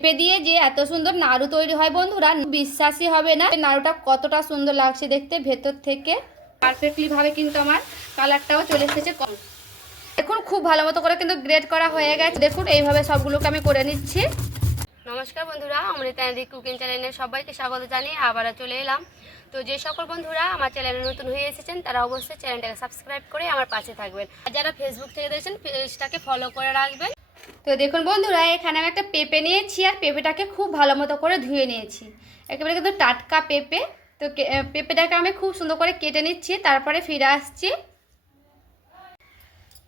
পেঁপে দিয়ে যে এত সুন্দর নাড়ু তৈরি হয় বন্ধুরা, বিশ্বাসই হবে না। নাড়ুটা কতটা সুন্দর লাগছে দেখতে ভেতর থেকে। পারফেক্টলি ভাবে কিন্তু আমার কালারটাও চলে এসেছে। কম দেখুন, খুব ভালো মতো করে কিন্তু গ্রেড করা হয়ে গেছে। দেখুন, এইভাবে সবগুলোকে আমি করে নিচ্ছি। নমস্কার বন্ধুরা, অমৃতা অ্যান্ড কুকিং চ্যানেলে সবাইকে স্বাগত জানিয়ে আবারও চলে এলাম। তো যে সকল বন্ধুরা আমার চ্যানেলে নতুন হয়ে এসেছেন, তারা অবশ্যই চ্যানেলটাকে সাবস্ক্রাইব করে আমার পাশে থাকবেন। আর যারা ফেসবুক থেকে দেখছেন পেজটাকে ফলো করে রাখবেন। তো দেখুন বন্ধুরা, এখানে আমি একটা পেঁপে নিয়েছি আর পেঁপেটাকে খুব ভালো মতো করে ধুয়ে নিয়েছি। একেবারে কিন্তু টাটকা পেঁপে। তো পেঁপেটাকে আমি খুব সুন্দর করে কেটে নিচ্ছি, তারপরে ফিরে আসছি।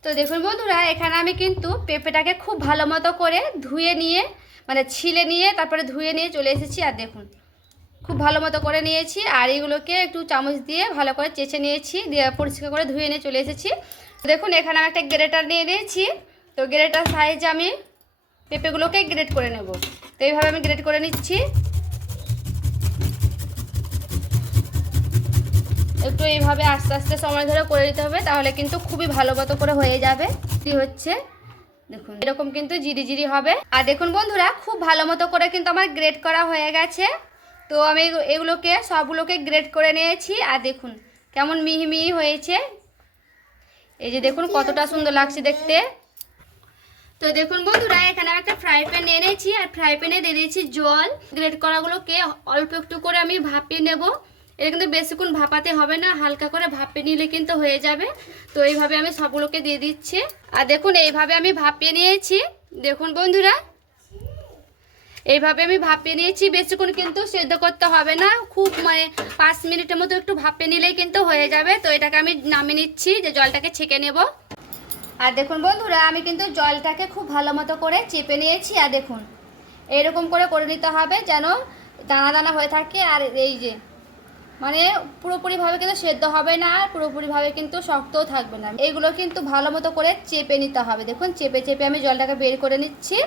তো দেখুন বন্ধুরা, এখানে আমি কিন্তু পেঁপেটাকে খুব ভালো মতো করে ধুয়ে নিয়ে মানে ছিলে নিয়ে তারপরে ধুয়ে নিয়ে চলে এসেছি। আর দেখুন, খুব ভালো মতো করে নিয়েছি। আর এইগুলোকে একটু চামচ দিয়ে ভালো করে চেঁচে নিয়েছি, দিয়ে পরিষ্কার করে ধুয়ে নিয়ে চলে এসেছি। দেখুন, এখানে আমি একটা গ্রেটার নিয়ে নিয়েছি। তো গ্রেটার সাইজে আমি পেঁপেগুলোকে গ্রেট করে নেব। তো এইভাবে আমি গ্রেট করে নিচ্ছি। একটু এইভাবে আস্তে আস্তে সময় ধরে করে দিতে হবে, তাহলে কিন্তু খুবই ভালো মতো করে হয়ে যাবে। কি হচ্ছে? দেখুন, এরকম কিন্তু জিরি জিরি হবে। আর দেখুন বন্ধুরা, খুব ভালো মতো করে কিন্তু আমার গ্রেড করা হয়ে গেছে। তো আমি এগুলোকে, সবগুলোকে গ্রেড করে নিয়েছি। আর দেখুন, কেমন মিহি মিহি হয়েছে। এই যে দেখুন, কতটা সুন্দর লাগছে দেখতে। তো দেখুন বন্ধুরা, এখানে আমি একটা ফ্রাই প্যান নিয়েছি। আর ফ্রাই প্যানে দিয়ে দিয়েছি জল। গ্রেট করাগুলোকে অল্প একটু করে আমি ভাপিয়ে নেব। এটা কিন্তু বেশিক্ষণ ভাপাতে হবে না, হালকা করে ভাপিয়ে নিলে কিন্তু হয়ে যাবে। তো এইভাবে আমি সবগুলোকে দিয়ে দিচ্ছি। আর দেখুন, এইভাবে আমি ভাপিয়ে নিয়েছি। দেখুন বন্ধুরা, এইভাবে আমি ভাপিয়ে নিয়েছি। বেশিক্ষণ কিন্তু সেদ্ধ করতে হবে না। খুব মানে পাঁচ মিনিটের মতো একটু ভাপিয়ে নিলেই কিন্তু হয়ে যাবে। তো এটাকে আমি নামিয়ে নিচ্ছি, যে জলটাকে ছেঁকে নেব। আর দেখুন বন্ধুরা, আমি কিন্তু জলটাকে খুব ভালো মতো করে চেপে নিয়েছি, আর দেখুন, এরকম করে করে নিতে হবে যেন দানা দানা হয়ে থাকে। আর এই যে মানে পুরোপুরিভাবে কিন্তু সেদ্ধ হবে না, আর পুরোপুরিভাবে কিন্তু শক্তও থাকবে না। এইগুলো কিন্তু ভালো মতো করে চেপে নিতে হবে। দেখুন, চেপে চেপে আমি জলটাকে বের করে নিচ্ছি।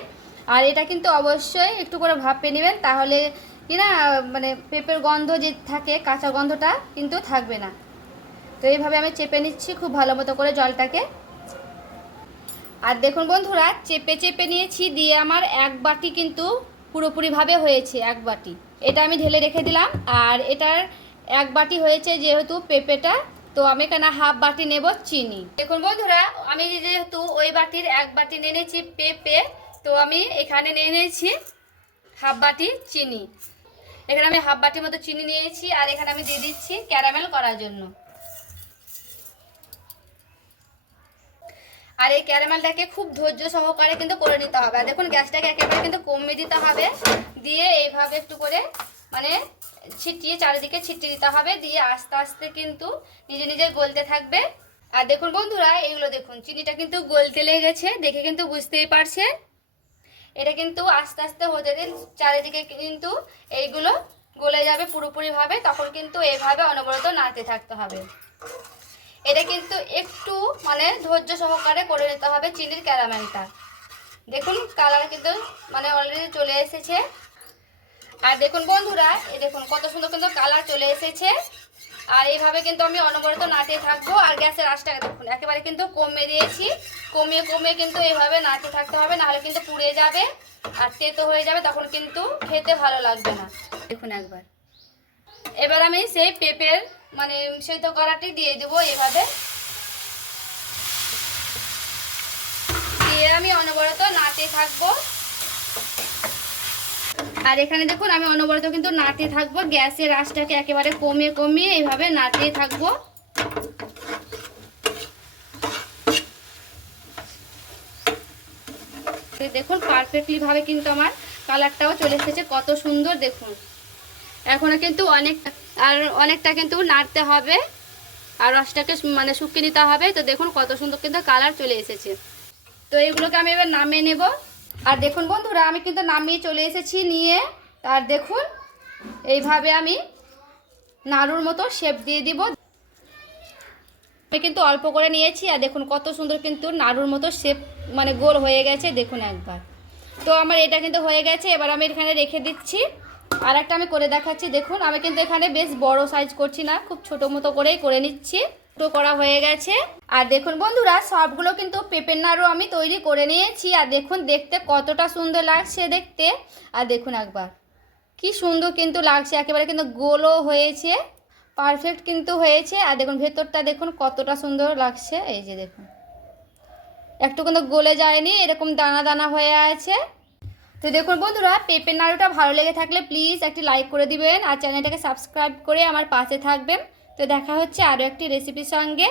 আর এটা কিন্তু অবশ্যই একটু করে ভাপে নেবেন, তাহলে কি না মানে পেঁপের গন্ধ যে থাকে, কাঁচা গন্ধটা কিন্তু থাকবে না। তো এইভাবে আমি চেপে নিচ্ছি, খুব ভালো মতো করে জলটাকে। আর দেখুন বন্ধুরা, চেপে চেপে নিয়েছি, দিয়ে আমার এক বাটি কিন্তু পুরোপুরিভাবে হয়েছে, এক বাটি। এটা আমি ঢেলে রেখে দিলাম, আর এটার এক বাটি হয়েছে যেহেতু পেঁপেটা, তো আমি এখানে হাফ বাটি নেব চিনি। দেখুন বন্ধুরা, আমি যেহেতু ওই বাটির এক বাটি নিয়ে নিয়েছি পেঁপে, তো আমি এখানে নিয়ে নিয়েছি হাফ বাটি চিনি। এখানে আমি হাফ বাটির মতো চিনি নিয়েছি, আর এখানে আমি দিয়ে দিচ্ছি ক্যারামেল করার জন্য। আর এই ক্যারামেলটাকে খুব ধৈর্য সহকারে কিন্তু করে নিতে হবে। আর দেখুন, গ্যাসটাকে একেবারে কিন্তু কমিয়ে দিতে হবে। দিয়ে এইভাবে একটু করে মানে ছিটিয়ে চারিদিকে ছিটিয়ে দিতে হবে। দিয়ে আস্তে আস্তে কিন্তু নিজে নিজে গলতে থাকবে। আর দেখুন বন্ধুরা, এগুলো দেখুন, চিনিটা কিন্তু গলতে লেগেছে, দেখে কিন্তু বুঝতেই পারছে এটা কিন্তু আস্তে আস্তে হতে দিন, চারিদিকে কিন্তু এইগুলো গলে যাবে পুরোপুরিভাবে, তখন কিন্তু এভাবে অনবরত নাড়তে থাকতে হবে। এটা কিন্তু একটু মানে ধৈর্য সহকারে করে নিতে হবে চিনির ক্যারামেলটা। দেখুন কালার কিন্তু মানে অলরেডি চলে এসেছে। আর দেখুন বন্ধুরা দেখুন কত সুন্দর কিন্তু কালার চলে এসেছে। আর এইভাবে কিন্তু আমি অনবরত নাড়তে থাকব। আর গ্যাসের আঁচটাকে দেখুন, একেবারে কিন্তু কমে দিয়েছি। কমিয়ে কমিয়ে কিন্তু এইভাবে নাড়তে থাকতে হবে, নাহলে কিন্তু পুড়ে যাবে আর তেতো হয়ে যাবে, তখন কিন্তু খেতে ভালো লাগবে না। দেখুন একবার। এবার আমি সেই পেঁপের মানে সেদ্ধ করাটি দিয়ে দেবো এভাবে। দিয়ে আমি অনবরত নাতে থাকব। আর এখানে দেখুন, আমি অনবরত কিন্তু নাতে থাকব। গ্যাসের আঁচটাকে একেবারে কমিয়ে কমিয়ে এইভাবে নাড়তেই থাকব। দেখুন পারফেক্টলি ভাবে কিন্তু আমার কালারটাও চলে এসেছে। কত সুন্দর, দেখুন। এখনও কিন্তু অনেক আর অনেকটা কিন্তু নাড়তে হবে। আর রসটাকে মানে শুকিয়ে নিতে হবে। তো দেখুন কত সুন্দর কিন্তু কালার চলে এসেছে। তো এইগুলোকে আমি এবার নামিয়ে নেব। আর দেখুন বন্ধুরা, আমি কিন্তু নামিয়ে চলে এসেছি নিয়ে। আর দেখুন, এইভাবে আমি নাড়ুর মতো শেপ দিয়ে দিব। আমি কিন্তু অল্প করে নিয়েছি। আর দেখুন কত সুন্দর কিন্তু নাড়ুর মতো শেপ মানে গোল হয়ে গেছে। দেখুন একবার। তো আমার এটা কিন্তু হয়ে গেছে। এবার আমি এখানে রেখে দিচ্ছি। আর একটা আমি করে দেখাচ্ছি, দেখুন, আমি কিন্তু এখানে বেশ বড় সাইজ করছি না, খুব ছোট মতো করেই করে নিচ্ছি। তো করা হয়ে গেছে। আর দেখুন বন্ধুরা, সবগুলো কিন্তু পেঁপের নাড়ু আমি তৈরি করে নিয়েছি। আর দেখুন, দেখতে কতটা সুন্দর লাগছে দেখতে। আর দেখুন একবার, কি সুন্দর কিন্তু লাগছে, একেবারে কিন্তু গোলও হয়েছে পারফেক্ট কিন্তু হয়েছে। আর দেখুন, ভেতরটা দেখুন কতটা সুন্দর লাগছে, এই যে দেখুন। একটু কিন্তু গলে যায়নি, এরকম দানা দানা হয়ে আছে। তো দেখুন বন্ধুরা, পেঁপের নাড়ুটা ভালো লেগে থাকলে প্লিজ একটি লাইক করে দিবেন আর চ্যানেলটাকে সাবস্ক্রাইব করে আমার পাশে থাকবেন। তো দেখা হচ্ছে আরও একটি রেসিপির সঙ্গে।